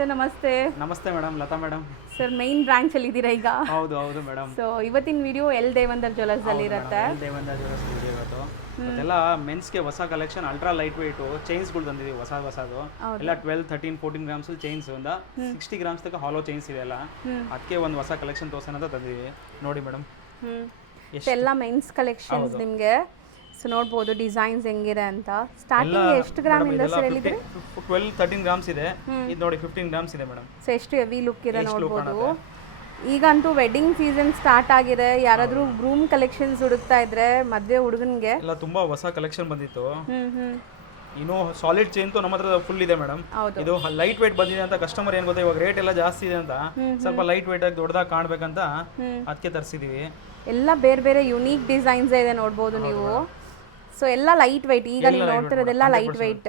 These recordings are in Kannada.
ಸರ್ ನಮಸ್ತೆ. ನಮಸ್ತೆ madam, Latha madam. Sir main branch ಅಲ್ಲಿ ಇದ್ದೀರಾ ಈಗ? ಹೌದು ಹೌದು ಮೇಡಮ್. ಸೊ ಇವತ್ತಿನ ವಿಡಿಯೋ ಎಲ್ ದೇವಂದರ್ ಜ್ಯುವೆಲರ್ಸ್ ಅಲ್ಲಿ ಇರುತ್ತೆ. ದೇವಂದರ್ ಜ್ಯುವೆಲರ್ಸ್ ವಿಡಿಯೋ ಇವತ್ತು. ಮತ್ತೆಲ್ಲ ಮೆನ್ಸ್ಗೆ ಹೊಸ ಕಲೆಕ್ಷನ್ ಅಲ್ಟ್ರಾ ಲೈಟ್ ವೆಯ್ಟ್ ಚೈನ್ಸ್ಗಳು ತಂದಿದ್ದೀವಿ ಹೊಸದು. ಎಲ್ಲ 12, 13, 14 ಗ್ರಾಮ್ಸ್ ಚೈನ್ಸ್ ಇಂದ 60 ಗ್ರಾಮ್ಸ್ ತನಕ ಹಾಲೋ ಚೈನ್ಸ್ ಇದೆ ಎಲ್ಲ. ಅದಕ್ಕೆ ಒಂದು ಹೊಸ ಕಲೆಕ್ಷನ್ ತೋರ್ಸೋಣ ಅಂತ ತಂದಿದ್ದೀವಿ. ನೋಡಿ ಮೇಡಮ್, ಎಲ್ಲ ಮೆನ್ಸ್ ಕಲೆಕ್ಷನ್ಸ್ ನಿಮಗೆ. ಸೊ ನೋಡ್ಬೋದು ಡಿಸೈನ್ಸ್ ಹೆಂಗಿದೆ ಅಂತ. ಸ್ಟಾರ್ಟಿಂಗ್ ಎಷ್ಟು ಗ್ರಾಮ್ ಇಂದ ಸರ್ ಹೇಳಿದ್ರಿ? 12, 13 ಗ್ರಾಮ್ಸ್ ಇದೆ. ಇದು ನೋಡಿ 15 ಗ್ರಾಮ್ಸ್ ಇದೆ ಮೇಡಮ್. ಸೊ ಎಷ್ಟು ಹೆವಿ ಲುಕ್ ಇದೆ ನೋಡ್ಬೋದು. ಈಗಂತೂ ವೆಡ್ಡಿಂಗ್ ಸೀಸನ್ ಸ್ಟಾರ್ಟ್ ಆಗಿದೆ. ಯಾರಾದ್ರೂ ಗ್ರೂಮ್ ಕಲೆಕ್ಷನ್ಸ್ ಹುಡುಕ್ತಾ ಇದ್ರೆ ಮದುವೆ ಹುಡುಗನ್ಗೆ ಎಲ್ಲ ತುಂಬಾ ಹೊಸ ಕಲೆಕ್ಷನ್ ಬಂದಿತ್ತು. ಇನ್ನು ಸಾಲಿಡ್ ಚೈನ್ ನಮ್ಮ ಹತ್ರ ಫುಲ್ ಇದೆ ಮೇಡಮ್. ಇದು ಲೈಟ್ ವೇಟ್ ಬಂದಿದೆ ಅಂತ ಕಸ್ಟಮರ್ ಏನ್ ಗೊತ್ತಾ, ಇವಾಗ ರೇಟ್ ಎಲ್ಲ ಜಾಸ್ತಿ ಇದೆ ಅಂತ ಸ್ವಲ್ಪ ಲೈಟ್ ವೇಟ್ ಆಗಿ ದೊಡ್ಡದಾಗಿ ಕಾಣ್ಬೇಕಂತ ಅದಕ್ಕೆ ತರಿಸಿದೀವಿ. ಎಲ್ಲ ಬೇರೆ ಬೇರೆ ಯುನೀಕ್ ಡಿಸೈನ್ಸ್ ಇದೆ ನೋಡ್ಬೋದು ನೀವು. ಸೊ ಎಲ್ಲ ಲೈಟ್ ವೆಯ್ಟ್, ಈಗ ನೀವು ನೋಡ್ತಿರೋದೆಲ್ಲ ಲೈಟ್ ವೆಯ್ಟ್.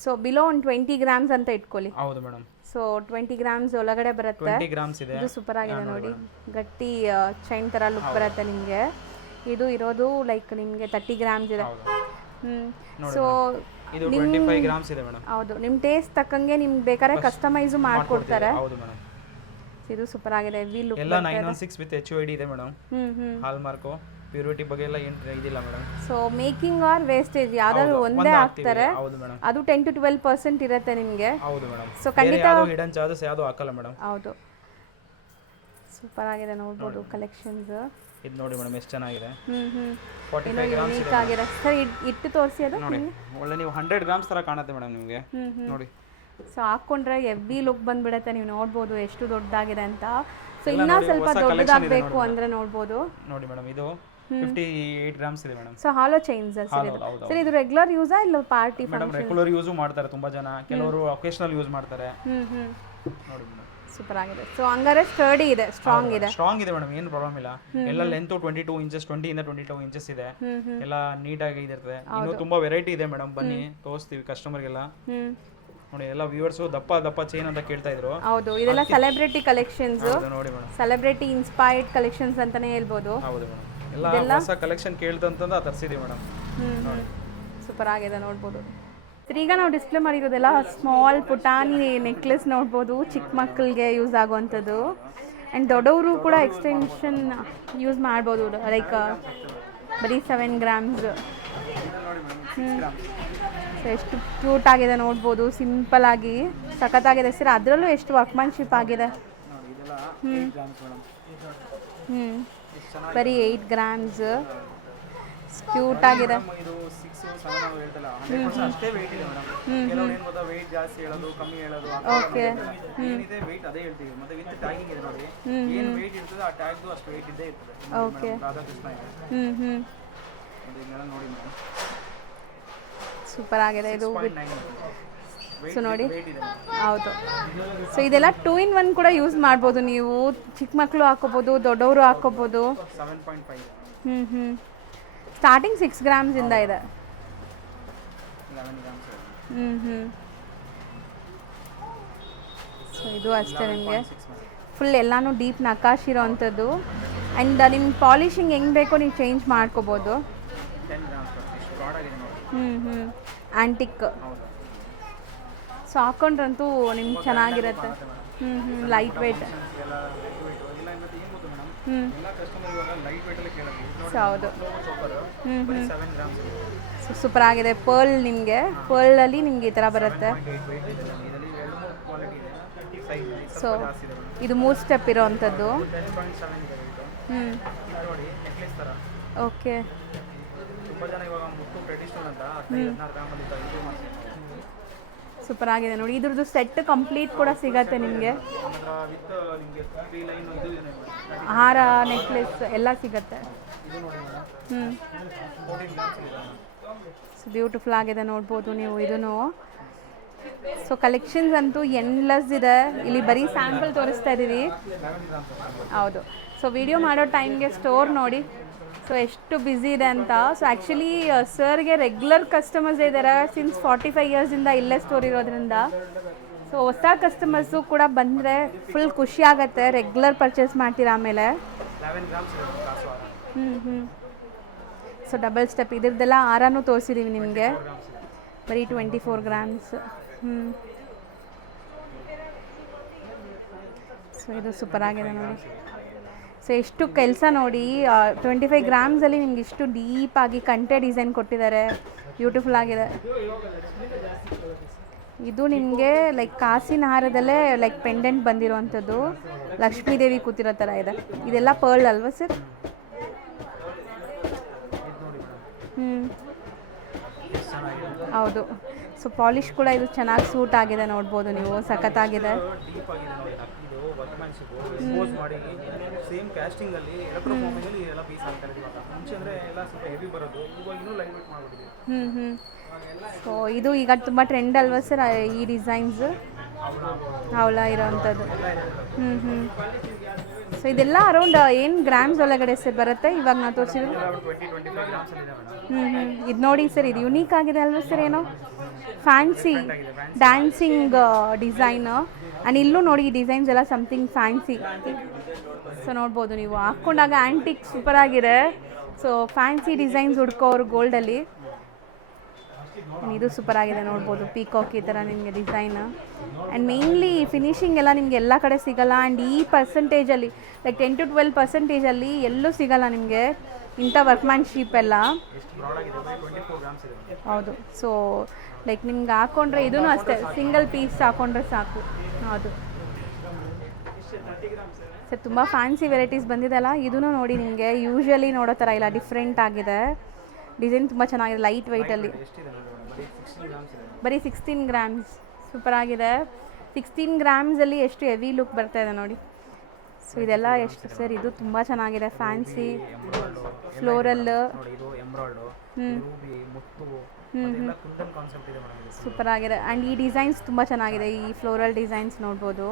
ಸೊ ಬಿಲೋ ಒಂದು 20 ಗ್ರಾಮ್ಸ್ ಅಂತ ಇಟ್ಕೊಳ್ಳಿ. ಹೌದು ಮೇಡಮ್. ಸೊ 20 ಗ್ರಾಮ್ಸ್ ಒಳಗಡೆ ಬರುತ್ತೆ. 20 ಗ್ರಾಮ್ಸ್ ಇದೆ. ಇದು ಸೂಪರ್ ಆಗಿದೆ ನೋಡಿ, ಗಟ್ಟಿ ಚೈನ್ ತರ ಲುಕ್ ಬರುತ್ತೆ ನಿಮಗೆ. ಇದು ಇರೋದು ಲೈಕ್ ನಿಮಗೆ 30 ಗ್ರಾಮ್ಸ್ ಇದೆ. ಸೊ ಇದು 25 ಗ್ರಾಮ್ಸ್ ಇದೆ ಮೇಡಮ್. ಹೌದು, ನಿಮ್ಮ ಟೇಸ್ಟ್ ತಕ್ಕಂಗೆ ನಿಮ್ಗೆ ಬೇಕಾದ್ರೆ ಕಸ್ಟಮೈಸ್ ಮಾಡ್ಕೊಡ್ತಾರೆ. ಹೌದು ಮೇಡಮ್. ಇದು ಸೂಪರ್ ಆಗಿದೆ, ವಿ ಲುಕ್ ಎಲ್ಲ 916 ವಿತ್ HOID ಇದೆ ಮೇಡಮ್. ಹಾಲ್ ಮಾರ್ಕ್ ಪ್ಯೂರಿಟಿ ಬಗ್ಗೆ ಎಲ್ಲ ಏನು ಇದಿಲ್ಲ madam. So making or wastage ಯಾವ್ದಾದ್ರು ಒಂದೇ ಹಾಕ್ತಾರೆ. ಅದು 10 to 12% ಇರುತ್ತೆ ನಿಮಗೆ. ಹೌದು ಮೇಡಮ್. ಸೊ ಖಂಡಿತ ಹಿಡನ್ ಚಾರ್ಜಸ್ ಯಾವುದು ಹಾಕಲ್ಲ ಮೇಡಮ್. ಹೌದು, ಸೂಪರ್ ಆಗಿದೆ ನೋಡ್ಬೋದು ಕಲೆಕ್ಷನ್ಸ್. ಇದು ನೋಡಿ ಮೇಡಮ್ ಎಷ್ಟು ಚೆನ್ನಾಗಿದೆ. 45 ಗ್ರಾಮ್ಸ್ ಆಗಿದೆ ಸರ್. ಇಟ್ಟು ತೋರಿಸಿ ಅದು ನೋಡಿ, ಒಳ್ಳೆ ನೀವು 100 ಗ್ರಾಮ್ಸ್ ತರ ಕಾಣುತ್ತೆ ಮೇಡಮ್ ನಿಮಗೆ. ನೋಡಿ, ಸೊ ಹಾಕೊಂಡ್ರೆ ಹೆವಿ ಲುಕ್ ಬಂದ್ಬಿಡುತ್ತೆ. ನೀವು ನೋಡ್ಬೋದು ಎಷ್ಟು ದೊಡ್ಡದಾಗಿದೆ ಅಂತ. ಸೊ ಇನ್ನೂ ಸ್ವಲ್ಪ ದೊಡ್ಡದಾಗಬೇಕು ಅಂದ್ರೆ ನೋಡ್ಬೋದು. ನೋಡಿ ಮೇಡಮ್, ಇದು 58 ಗ್ರಾಮ್ಸ್ ಇದೆ ಮೇಡಮ್. ಸೊ ಹಾಲೋ ಚೈನ್ಸ್ ಸರ್. ಇದು ರೆಗ್ಯುಲರ್ ಯೂಸಾ ಇಲ್ಲ ಪಾರ್ಟಿ ಮೇಡಮ್? ರೆಗ್ಯುಲರ್ ಯೂಸ್ ಮಾಡ್ತಾರೆ ತುಂಬಾ ಜನ, ಕೆಲವರು ಒಕೇಶನಲ್ ಯೂಸ್ ಮಾಡ್ತಾರೆ. ನೋಡಿ ಮೇಡಮ್, ಸೂಪರ್ ಆಗಿದೆ. ಸೊ ಹಂಗಾರೆ ಸ್ಟರ್ಡಿ ಇದೆ, ಸ್ಟ್ರಾಂಗ್ ಇದೆ. ಸ್ಟ್ರಾಂಗ್ ಇದೆ ಮೇಡಮ್, ಏನು ಪ್ರಾಬ್ಲಮ್ ಇಲ್ಲ. ಎಲ್ಲ ಲೆಂತ್ 22 ಇಂಚಸ್, 20 ಇಂದ 22 ಇಂಚಸ್ ಇದೆ. ಎಲ್ಲ ನೀಟಾಗಿ ಇರುತ್ತೆ. ಇನ್ನು ತುಂಬಾ ವೆರೈಟಿ ಇದೆ ಮೇಡಮ್, ಬನ್ನಿ ತೋರಿಸ್ತೀವಿ ಕಸ್ಟಮರ್ಗೆಲ್ಲ. ನೋಡಿ, ಎಲ್ಲ ವ್ಯೂವರ್ಸ್ ದಪ್ಪ ದಪ್ಪ ಚೈನ್ ಅಂತ ಕೇಳ್ತಾ ಇದ್ರು. ಹೌದು, ಇದೆಲ್ಲ ಸೆಲೆಬ್ರಿಟಿ ಕಲೆಕ್ಷನ್ಸ್. ನೋಡಿ ಮೇಡಮ್, ಸೆಲೆಬ್ರಿಟಿ ಇನ್ಸ್ಪೈರ್ಡ್ ಕಲೆಕ್ಷನ್ಸ್ ಅಂತಾನೆ ಹೇಳ್ಬೋದು. ಹೌದು ಮೇಡಮ್. ಎಲ್ಲ ಹೊಸ ಕಲೆಕ್ಷನ್ ಕೇಳ್ತಂತಂದ ತರಿಸಿದೀವಿ ಮೇಡಮ್. ನೋಡಿ, ಸೂಪರ್ ಆಗಿದೆ ನೋಡ್ಬೋದು. ಈಗ ನಾವು ಡಿಸ್ಪ್ಲೇ ಮಾಡಿರೋದೆಲ್ಲ ಸ್ಮಾಲ್ ಪುಟಾನಿ ನೆಕ್ಲೆಸ್ ನೋಡ್ಬೋದು, ಚಿಕ್ಕ ಮಕ್ಕಳಿಗೆ ಯೂಸ್ ಆಗುವಂಥದ್ದು. ಆ್ಯಂಡ್ ದೊಡ್ಡವರು ಕೂಡ ಎಕ್ಸ್ಟೆನ್ಷನ್ ಯೂಸ್ ಮಾಡ್ಬೋದು, ಲೈಕ್ ಬರೀ 7 ಗ್ರಾಮ್ಸ್. ಸೊ ಎಷ್ಟು ಕ್ಯೂಟ್ ಆಗಿದೆ ನೋಡ್ಬೋದು, ಸಿಂಪಲ್ ಆಗಿ ಸಖತ್ತಾಗಿದೆ ಸರ್. ಅದರಲ್ಲೂ ಎಷ್ಟು ವರ್ಕ್ಮನ್ಶಿಪ್ ಆಗಿದೆ. ಬರೀ 8 ಗ್ರಾಮ್ಸ್, ಕ್ಯೂಟ್ ಆಗಿದೆ. Okay, okay. ಸೂಪರ್ ಆಗಿದೆ ಇದು. ಸೊ ನೋಡಿ, ಹೌದು. ಸೊ ಇದೆಲ್ಲ 2 in 1 ಕೂಡ ಯೂಸ್ ಮಾಡ್ಬೋದು ನೀವು. ಚಿಕ್ಕ ಮಕ್ಕಳು ಹಾಕೋಬೋದು, ದೊಡ್ಡವರು ಹಾಕೋಬೋದು. ಸ್ಟಾರ್ಟಿಂಗ್ 6 ಗ್ರಾಮ್ಸ್ ಇಂದ ಇದೆ. ಸೊ ಇದು ಅಷ್ಟೇ ನಿಮಗೆ ಫುಲ್ ಎಲ್ಲಾನು ಡೀಪ್ ನಕಾಶ್ ಇರೋ ಅಂಥದ್ದು. ಆ್ಯಂಡ್ ನಿಮ್ಮ ಪಾಲಿಶಿಂಗ್ ಹೆಂಗೆ ಬೇಕೋ ನೀವು ಚೇಂಜ್ ಮಾಡ್ಕೋಬೋದು. ಆ್ಯಂಟಿಕ್. ಸೊ ಹಾಕೊಂಡ್ರಂತೂ ನಿಮ್ಗೆ ಚೆನ್ನಾಗಿರುತ್ತೆ. Light weight. ಹೌದು. ಸೂಪರ್ ಆಗಿದೆ. ಪರ್ಲ್ ನಿಮಗೆ, ಪರ್ಲಲ್ಲಿ ನಿಮಗೆ ಈ ಥರ ಬರುತ್ತೆ. ಸೊ ಇದು 3 ಸ್ಟೆಪ್ ಇರೋ ಅಂಥದ್ದು. ಓಕೆ. ಸೂಪರ್ ಆಗಿದೆ ನೋಡಿ. ಇದ್ರದ್ದು ಸೆಟ್ ಕಂಪ್ಲೀಟ್ ಕೂಡ ಸಿಗತ್ತೆ ನಿಮಗೆ. ಹಾರ, ನೆಕ್ಲೆಸ್ ಎಲ್ಲ ಸಿಗತ್ತೆ. ಸೊ ಬ್ಯೂಟಿಫುಲ್ ಆಗಿದೆ ನೋಡ್ಬೋದು ನೀವು ಇದನ್ನು. ಸೊ ಕಲೆಕ್ಷನ್ಸ್ ಅಂತೂ ಎಂಡ್ಲೆಸ್ ಇದೆ. ಇಲ್ಲಿ ಬರೀ ಸ್ಯಾಂಪಲ್ ತೋರಿಸ್ತಾ ಇದ್ದೀವಿ. ಹೌದು. ಸೊ ವಿಡಿಯೋ ಮಾಡೋ ಟೈಮ್ಗೆ ಸ್ಟೋರ್ ನೋಡಿ ಸೊ ಎಷ್ಟು ಬ್ಯುಸಿ ಇದೆ ಅಂತ. ಸೊ ಆ್ಯಕ್ಚುಲಿ ಸರ್ಗೆ ರೆಗ್ಯುಲರ್ ಕಸ್ಟಮರ್ಸ್ ಇದ್ದಾರೆ ಸಿನ್ಸ್ 45 ಇಯರ್ಸಿಂದ ಇಲ್ಲೇ ಸ್ಟೋರ್ ಇರೋದ್ರಿಂದ. ಸೊ ಹೊಸ ಕಸ್ಟಮರ್ಸು ಕೂಡ ಬಂದರೆ ಫುಲ್ ಖುಷಿ ಆಗುತ್ತೆ, ರೆಗ್ಯುಲರ್ ಪರ್ಚೇಸ್ ಮಾಡ್ತೀರಾ ಆಮೇಲೆ. ಸೊ ಡಬಲ್ ಸ್ಟೆಪ್ ಇದ್ರದ್ದೆಲ್ಲ ಹಾರನೂ ತೋರಿಸಿದ್ದೀವಿ ನಿಮಗೆ. ಬರೀ 24 ಗ್ರಾಮ್ಸ್. ಸೊ ಇದು ಸೂಪರ್ ಆಗಿದೆ ನೋಡಿ. ಸೊ ಎಷ್ಟು ಕೆಲಸ ನೋಡಿ, 25 ಗ್ರಾಮ್ಸಲ್ಲಿ ನಿಮ್ಗೆ ಇಷ್ಟು ಡೀಪಾಗಿ ಕಂಟೆ ಡಿಸೈನ್ ಕೊಟ್ಟಿದ್ದಾರೆ, ಬ್ಯೂಟಿಫುಲ್ ಆಗಿದೆ. ಇದು ನಿಮಗೆ ಲೈಕ್ ಕಾಸಿನ ಹಾರದಲ್ಲೇ ಲೈಕ್ ಪೆಂಡೆಂಟ್ ಬಂದಿರೋವಂಥದ್ದು, ಲಕ್ಷ್ಮೀದೇವಿ ಕೂತಿರೋ ಥರ ಇದೆ. ಇದೆಲ್ಲ ಪರ್ಲ್ ಅಲ್ವಾ ಸರ್? ಹೌದು. ಸೊ ಪಾಲಿಶ್ ಕೂಡ ಇದು ಚೆನ್ನಾಗಿ ಸೂಟ್ ಆಗಿದೆ, ನೋಡ್ಬೋದು ನೀವು, ಸಖತ್ತಾಗಿದೆ. ಸೇಮ್ ಕ್ಯಾಸ್ಟಿಂಗ್ ಅಲ್ಲಿ ಎಲೆಕ್ಟ್ರೋಫಾರ್ಮಿಂಗ್ ಅಲ್ಲಿ ಎಲ್ಲ ಪೀಸ್ ಆಗ್ತಾ ಇದೆ. ಇವಾಗ ಮುಂಚೆ ಅಂದ್ರೆ ಎಲ್ಲ ಸ್ವಲ್ಪ ಹೆವಿ ಬರೋದು, ಇವಾಗ ಇನ್ನೂ ಲೈಟ್ ವೇಟ್ ಮಾಡ್ಬಿಟ್ಟಿದೆ. ಸೊ ಇದು ಈಗ ತುಂಬ ಟ್ರೆಂಡ್ ಅಲ್ವಾ ಸರ್ ಈ ಡಿಸೈನ್ಸ್, ಅವಳ ಇರೋವಂಥದ್ದು. ಸೊ ಇದೆಲ್ಲ ಅರೌಂಡ್ ಏನು ಗ್ರಾಮ್ಸ್ ಒಳಗಡೆ ಸರ್ ಬರುತ್ತೆ ಇವಾಗ ನಾವು ತೋರಿಸಿದ್ರು? ಇದು ನೋಡಿ ಸರ್, ಇದು ಯುನೀಕ್ ಆಗಿದೆ ಅಲ್ವಾ ಸರ್? ಏನೋ ಫ್ಯಾನ್ಸಿ ಡ್ಯಾನ್ಸಿಂಗ್ ಡಿಸೈನ್. ಆ್ಯಂಡ್ ಇಲ್ಲೂ ನೋಡಿ ಈ ಡಿಸೈನ್ಸ್ ಎಲ್ಲ ಸಮಥಿಂಗ್ ಫ್ಯಾನ್ಸಿ. ಸೊ ನೋಡ್ಬೋದು ನೀವು, ಹಾಕ್ಕೊಂಡಾಗ ಆ್ಯಂಟಿಕ್ ಸೂಪರ್ ಆಗಿದೆ. ಸೊ ಫ್ಯಾನ್ಸಿ ಡಿಸೈನ್ಸ್ ಹುಡ್ಕೋರು ಗೋಲ್ಡಲ್ಲಿ. ಇದು ಸೂಪರ್ ಆಗಿದೆ, ನೋಡ್ಬೋದು. ಪೀಕಾಕ್ ಈ ಥರ ನಿಮಗೆ ಡಿಸೈನ್. ಆ್ಯಂಡ್ ಮೇಯ್ನ್ಲಿ ಫಿನಿಶಿಂಗ್ ಎಲ್ಲ ನಿಮಗೆ ಎಲ್ಲ ಕಡೆ ಸಿಗೋಲ್ಲ. ಆ್ಯಂಡ್ ಈ ಪರ್ಸೆಂಟೇಜಲ್ಲಿ ಲೈಕ್ 10 to 12% ಎಲ್ಲೂ ಸಿಗೋಲ್ಲ ನಿಮಗೆ ಇಂಥ ವರ್ಕ್ಮ್ಯಾನ್ಶಿಪ್ ಎಲ್ಲ. ಹೌದು. ಸೊ ಲೈಕ್ ನಿಮ್ಗೆ ಹಾಕ್ಕೊಂಡ್ರೆ ಇದೂ ಅಷ್ಟೇ, ಸಿಂಗಲ್ ಪೀಸ್ ಹಾಕ್ಕೊಂಡ್ರೆ ಸಾಕು. ಹೌದು ಸರ್, ತುಂಬ ಫ್ಯಾನ್ಸಿ ವೆರೈಟೀಸ್ ಬಂದಿದೆಲ್ಲ. ಇದೂ ನೋಡಿ ನಿಮಗೆ ಯೂಶ್ವಲಿ ನೋಡೋ ಥರ ಇಲ್ಲ, ಡಿಫ್ರೆಂಟ್ ಆಗಿದೆ. ಡಿಸೈನ್ ತುಂಬ ಚೆನ್ನಾಗಿದೆ, ಲೈಟ್ ವೆಯ್ಟಲ್ಲಿ. ಬರೀ 16 ಗ್ರಾಮ್ಸ್. ಸೂಪರ್ ಆಗಿದೆ. 16 ಗ್ರಾಮ್ಸಲ್ಲಿ ಎಷ್ಟು ಹೆವಿ ಲುಕ್ ಬರ್ತಾ ಇದೆ ನೋಡಿ. ಸೊ ಇದೆಲ್ಲ ಎಷ್ಟು ಸರ್? ಇದು ತುಂಬ ಚೆನ್ನಾಗಿದೆ, ಫ್ಯಾನ್ಸಿ ಫ್ಲೋರಲ್. ಸೂಪರ್ ಆಗಿದೆ. ಆ್ಯಂಡ್ ಈ ಡಿಸೈನ್ಸ್ ತುಂಬ ಚೆನ್ನಾಗಿದೆ, ಈ ಫ್ಲೋರಲ್ ಡಿಸೈನ್ಸ್ ನೋಡ್ಬೋದು.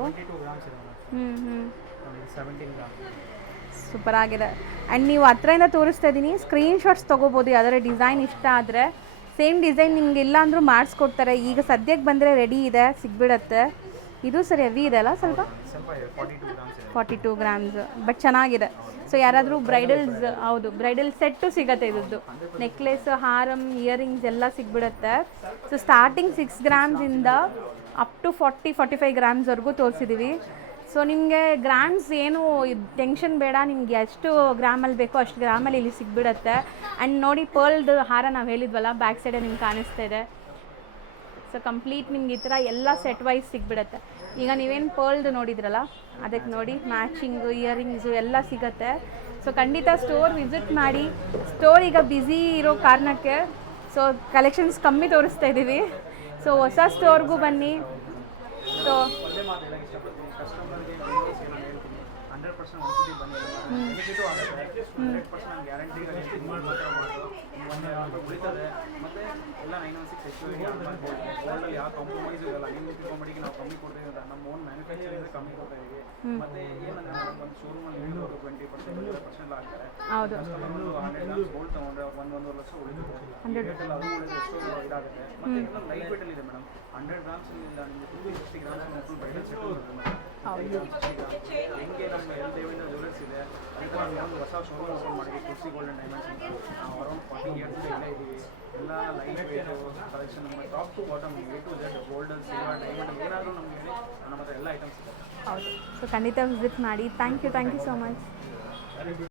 ಸೂಪರ್ ಆಗಿದೆ. ಆ್ಯಂಡ್ ನೀವು ಹತ್ರದಿಂದ ತೋರಿಸ್ತಾ ಇದ್ದೀನಿ, ಸ್ಕ್ರೀನ್ಶಾಟ್ಸ್ ತೊಗೋಬೋದು. ಯಾವ್ದಾದ್ರು ಡಿಸೈನ್ ಇಷ್ಟ ಆದರೆ ಸೇಮ್ ಡಿಸೈನ್ ನಿಮ್ಗೆ ಇಲ್ಲ ಅಂದರೂ ಮಾಡಿಸ್ಕೊಡ್ತಾರೆ. ಈಗ ಸದ್ಯಕ್ಕೆ ಬಂದರೆ ರೆಡಿ ಇದೆ, ಸಿಗ್ಬಿಡತ್ತೆ. ಇದು ಸರ್ ಹೆವಿ ಇದೆ ಅಲ್ಲ ಸ್ವಲ್ಪ? 42 ಗ್ರಾಮ್ಸ್, ಬಟ್ ಚೆನ್ನಾಗಿದೆ. ಸೊ ಯಾರಾದರೂ ಬ್ರೈಡಲ್ಸ್, ಹೌದು ಬ್ರೈಡಲ್ ಸೆಟ್ಟು ಸಿಗುತ್ತೆ ಇದ್ದು, ನೆಕ್ಲೆಸ್, ಹಾರಮ್, ಇಯರಿಂಗ್ಸ್ ಎಲ್ಲ ಸಿಗ್ಬಿಡುತ್ತೆ. ಸೊ ಸ್ಟಾರ್ಟಿಂಗ್ 6 ಗ್ರಾಮ್ಸಿಂದ ಅಪ್ ಟು 40-45 ಗ್ರಾಮ್ಸ್ವರೆಗೂ ತೋರಿಸಿದ್ದೀವಿ. ಸೊ ನಿಮಗೆ ಗ್ರಾಮ್ಸ್ ಏನು ಟೆನ್ಷನ್ ಬೇಡ, ನಿಮ್ಗೆ ಎಷ್ಟು ಗ್ರಾಮಲ್ಲಿ ಬೇಕೋ ಅಷ್ಟು ಗ್ರಾಮಲ್ಲಿ ಇಲ್ಲಿ ಸಿಗ್ಬಿಡುತ್ತೆ. ಆ್ಯಂಡ್ ನೋಡಿ ಪರ್ಲ್ದು ಹಾರ ನಾವು ಹೇಳಿದ್ವಲ್ಲ, ಬ್ಯಾಕ್ ಸೈಡೇ ನಿಮ್ಗೆ ಕಾಣಿಸ್ತಾ ಇದೆ. ಸೊ ಕಂಪ್ಲೀಟ್ ನಿಮ್ಗೆ ಈ ಥರ ಎಲ್ಲ ಸೆಟ್ ವೈಸ್ ಸಿಗ್ಬಿಡುತ್ತೆ. ಈಗ ನೀವೇನು ಪರ್ಲ್ದು ನೋಡಿದ್ರಲ್ಲ, ಅದಕ್ಕೆ ನೋಡಿ ಮ್ಯಾಚಿಂಗು, ಇಯರಿಂಗ್ಸು ಎಲ್ಲ ಸಿಗುತ್ತೆ. ಸೊ ಖಂಡಿತ ಸ್ಟೋರ್ ವಿಸಿಟ್ ಮಾಡಿ. ಸ್ಟೋರ್ ಈಗ ಬ್ಯುಸಿ ಇರೋ ಕಾರಣಕ್ಕೆ ಸೊ ಕಲೆಕ್ಷನ್ಸ್ ಕಮ್ಮಿ ತೋರಿಸ್ತಾ ಇದ್ದೀವಿ. ಸೊ ಹೊಸ ಸ್ಟೋರ್ಗೂ ಬನ್ನಿ. ಸೊ 100% ಒಂದ್ಸತಿ ಬನ್ನಿ, ಬೆನಿಫಿಟು ಆಗುತ್ತೆ. 100% ಗ್ಯಾರಂಟಿ ಉಳಿತದೆ. ಮತ್ತು ಎಲ್ಲ 916 HUID ಗೋಲ್ಡಲ್ಲಿ ಯಾವ ಕಾಂಪ್ರಮೈಸು ಇರಲ್ಲ. ನಿಮ್ಮ ಕಾಂಪ್ರಮೈಸ್ಗೆ ನಾವು ಕಮ್ಮಿ ಕೊಡ್ತೀವಿ ಅಂತ ನಮ್ಮ ಓನ್ ಮ್ಯಾನುಫ್ಯಾಕ್ಚರಿಂಗ್ ಕಮ್ಮಿ ಕೊಡ್ತಾ ಇದ್ದೀವಿ. ಮತ್ತು ಏನಂದರೆ ಒಂದು ಶೋರೂಮಲ್ಲಿ ಹೇಳ್ಬೋದು 20% ಆಗ್ತಾರೆ. ಕಸ್ಟಮರ್ಗಳು 100 ಗ್ರಾಮ್ಸ್ ಗೋಲ್ಡ್ ತೊಗೊಂಡ್ರೆ ಅವ್ರು 1-1.5 ಲಕ್ಷ ಉಳಿತದೆ. ರೇಟೆಲ್ಲ ಅದು ಉಳಿದ್ರೆ ಎಷ್ಟೋ ಇದಾಗುತ್ತೆ. ಮತ್ತು ಎಲ್ಲ ಲೈಟ್ ವೇಟಲ್ಲಿ ಇದೆ ಮೇಡಮ್. 100 ಗ್ರಾಮ್ಸ್ ಇಲ್ಲ, ನಿಮಗೆ 260 ಗ್ರಾಮ್ಸ್ ಫುಲ್ ಬ್ರೈಡಲ್ ಸೆಟ್ ಬರುತ್ತೆ. ಹೆಂಗೆ ನಮ್ಮ ದೇವಿಂದ ಜ್ಯುವೆಲ್ಸ್ ಇದೆ, ಅದಕ್ಕೆ ನಾವು ಒಂದು ಹೊಸ ಶೋರೂಮ್ ಓಪನ್ ಮಾಡಿದ್ವಿ, ಕುರ್ಸಿ ಗೋಲ್ಡ್ ಆ್ಯಂಡ್ ಡೈಮಂಡ್ಸ್ ಅಂತ. ನಾವು ಅರೌಂಡ್ 40 ಇಯರ್ಸ್ ಇಲ್ಲೇ ಇದ್ದೀವಿ. ಎಲ್ಲ ಲೈಟ್ ವೇಟ್ ಕಲೆಕ್ಷನ್, ನಮ್ಮ top to bottom A to Z gold, silver, diamond ಏನಾದರೂ ನಮಗೆ ಹೇಳಿ, ನಮ್ಮ ಹತ್ರ ಎಲ್ಲ ಐಟಮ್ಸ್ ಇದೆ. ಹೌದು. ಸೊ ಖಂಡಿತ ವಿಸಿಟ್ ಮಾಡಿ. Thank you so much.